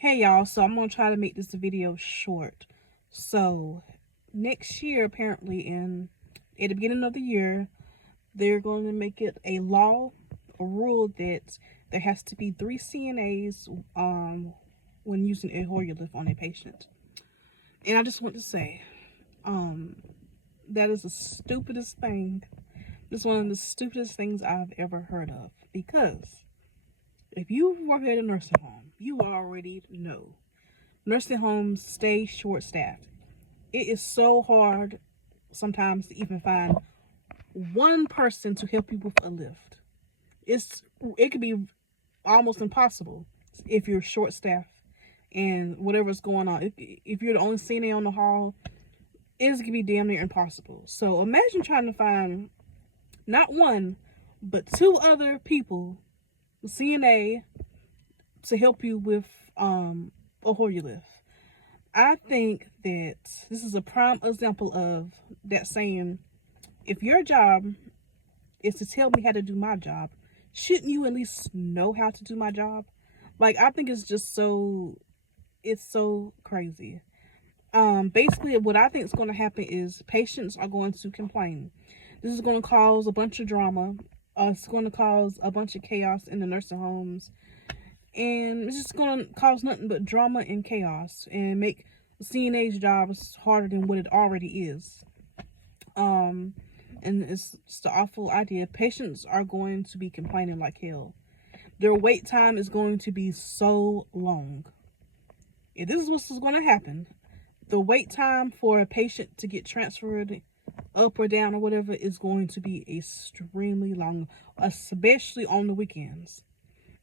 Hey y'all, so I'm gonna try to make this video short. So next year, apparently at the beginning of the year, they're going to make it a law, a rule that there has to be 3 CNAs when using a Hoyer lift on a patient. And I just want to say, that is the stupidest thing. It's one of the stupidest things I've ever heard of, because if you work at a nursing home, you already know nursing homes stay short staffed. It is so hard sometimes to even find one person to help you with a lift. It could be almost impossible if you're short staffed and whatever's going on. If you're the only CNA on the hall, it's gonna be damn near impossible. So imagine trying to find not one, but 2 other people, CNA, to help you with a Hoyer lift. I think that this is a prime example of that saying, if your job is to tell me how to do my job, shouldn't you at least know how to do my job? Like, I think it's so crazy. Basically what I think is going to happen is patients are going to complain. This is going to cause a bunch of drama. It's going to cause a bunch of chaos in the nursing homes. And it's just going to cause nothing but drama and chaos and make the CNA's jobs harder than what it already is. And it's just an awful idea. Patients are going to be complaining like hell. Their wait time is going to be so long. If this is what's going to happen, the wait time for a patient to get transferred up or down or whatever is going to be extremely long, especially on the weekends.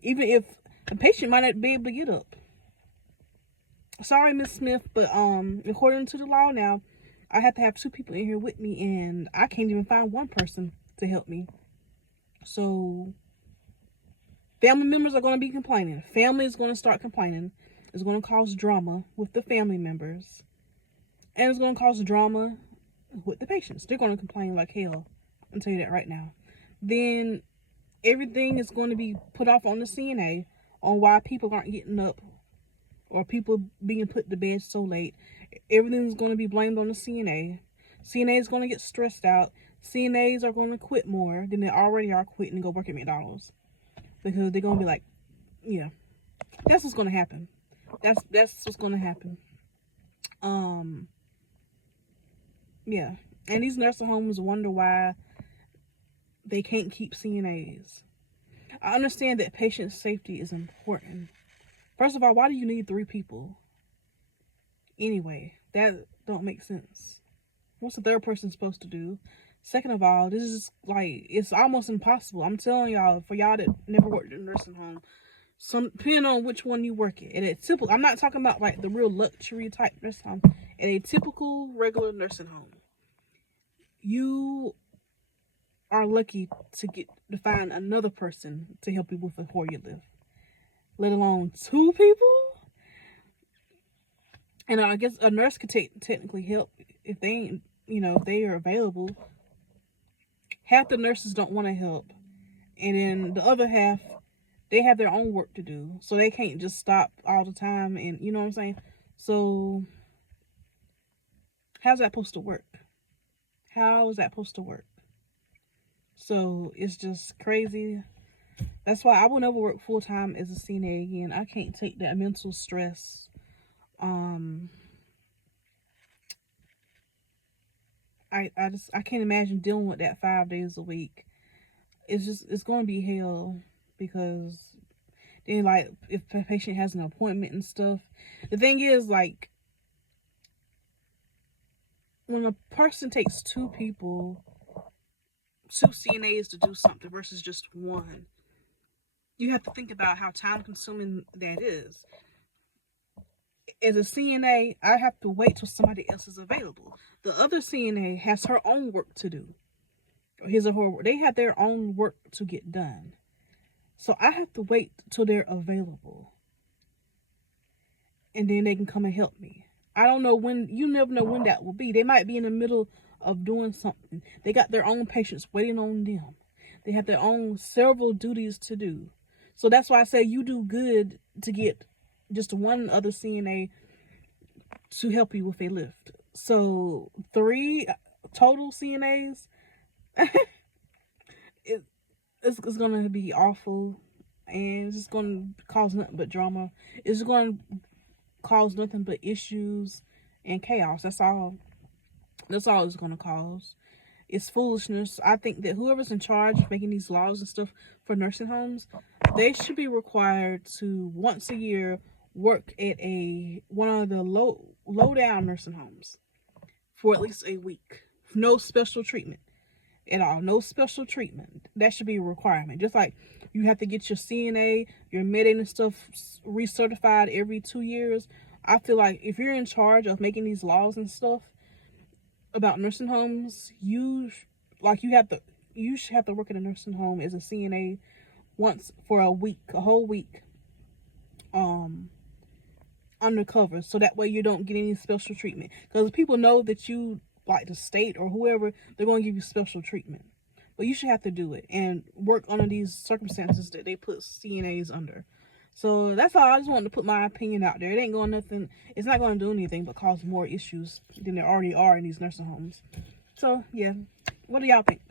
Even if the patient might not be able to get up. Sorry, Miss Smith, but according to the law now, I have to have 2 people in here with me, and I can't even find one person to help me. So family members are going to be complaining. Family is going to start complaining. It's going to cause drama with the family members, and it's going to cause drama with the patients. They're going to complain like hell. I'll tell you that right now. Then everything is going to be put off on the CNA on why people aren't getting up or people being put to bed so late. Everything's going to be blamed on the CNA. CNA is going to get stressed out. CNAs are going to quit more than they already are quitting and go work at McDonald's, because they're going to be like, yeah, that's what's going to happen. That's what's going to happen. Yeah. And these nursing homes wonder why they can't keep CNAs. I understand that patient safety is important. First of all, why do you need 3 people? Anyway, that don't make sense. What's the third person supposed to do? Second of all, this is like, it's almost impossible. I'm telling y'all, for y'all that never worked in a nursing home, depending on which one you work at a typical, I'm not talking about like the real luxury type nursing home, at a typical regular nursing home, you are lucky to find another person to help you with a Hoyer lift, let alone 2 people. And I guess a nurse could technically help if they ain't, if they are available. Half the nurses don't want to help, and then the other half, they have their own work to do, so they can't just stop all the time. And you know what I'm saying? So how's that supposed to work? How is that supposed to work? So it's just crazy. That's why I will never work full time as a CNA again. I can't take that mental stress. I can't imagine dealing with that 5 days a week. It's going to be hell, because then, like, if a patient has an appointment and stuff, the thing is, like, when a person takes 2 people, 2 CNAs to do something versus just one, you have to think about how time consuming that is. As a CNA, I have to wait till somebody else is available. The other CNA has her own work to do. His or her work. They have their own work to get done. So I have to wait till they're available, and then they can come and help me. I don't know when. You never know when that will be. They might be in the middle of doing something. They got their own patients waiting on them. They have their own several duties to do. So that's why I say you do good to get just one other CNA to help you with a lift. So 3 total CNAs, it's going to be awful, and it's just going to cause nothing but drama. It's going to cause nothing but issues and chaos. That's all it's going to cause. It's foolishness. I think that whoever's in charge of making these laws and stuff for nursing homes, they should be required to once a year work at one of the low down nursing homes for at least a week. No special treatment at all. No special treatment. That should be a requirement. Just like you have to get your CNA, your med aid and stuff recertified every 2 years. I feel like if you're in charge of making these laws and stuff about nursing homes, you should have to work at a nursing home as a CNA once for a week, a whole week, undercover, so that way you don't get any special treatment. Because people know that you, like the state or whoever, they're going to give you special treatment. But you should have to do it and work under these circumstances that they put CNAs under. So that's all. I just wanted to put my opinion out there. It ain't going nothing. It's not going to do anything but cause more issues than there already are in these nursing homes. So yeah, what do y'all think?